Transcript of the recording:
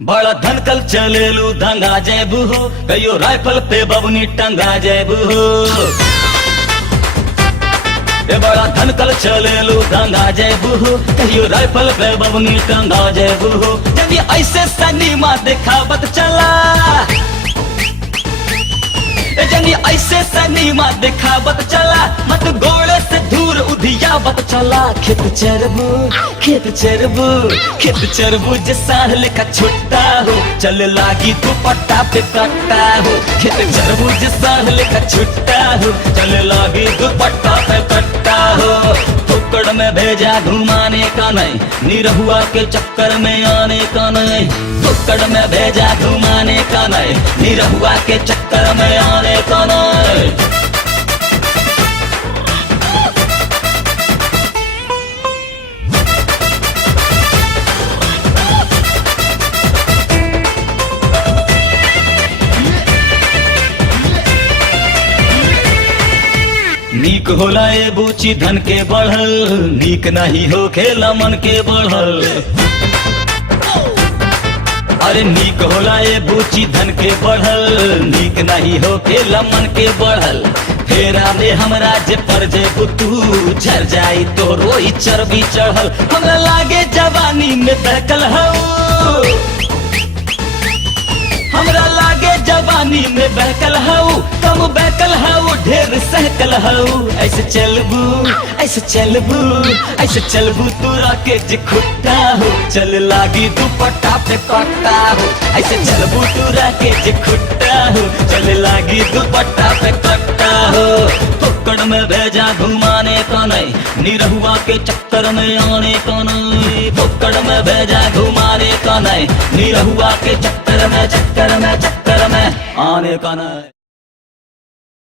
बड़ा धनकल चलेलू दंगा जेबू हो, कहियो राइफल पे बबनी टंगा जेबू हो। ए बड़ा धनकल चलेलू दंगा जेबू हो, कहियो राइफल पे बबनी टंगा जेबू हो। जब ये ऐसे सनीमा दिखावत चला, जनी ऐसे सनीमा दिखावत चला, मत घोड़े से दूर उधियावत चला। खेत चरबू खेत चरबू जे साढ़ लेखा छुट्टा हो, चल लागी दुपट्टा पे कट्टा हो। खेत चरबू जे साढ़ लेखा छुट्टा हो, चल लागी दुपट्टा पे कट्टा हो। फुकड़ में भेजा घुमाने का नहीं, निरहुआ के चक्कर में आने का नहीं। फुकड़ में भेजा घुमाने का नहीं, निरहुआ के चक्कर में आने का नहीं। नीक होला ए बूची धन के बढ़ल, नीक नहीं हो खेला मन के बढ़ल। अरे नीक होला ए बूची धन के बढ़ल, नीक नहीं हो खेला मन के बढ़ल। फेरा में हमरा जे पर जे बुतू झर जाई तो रोई चर्बी चढ़ल। हमरा लागे जवानी में बहकल हऊ, हमरा लागे जवानी में बहकल हऊ, कम बहकल हऊ ढेर सहकल हऊ। ऐसे चलबू तोरा के जे खुट्टा हो, चल लागी दुपट्टा पे कट्टा हो। ऐसे चलबू तोरा के जे खुट्टा हो, चल लागी दुपट्टा पे कट्टा हो। फुक्कड़ में भेजा घुमाने का नहीं, निरहुआ के चक्कर में आने का नहीं। फुक्कड़ में भेजा घुमाने का नहीं, निरहुआ के चक्कर में आने का नहीं।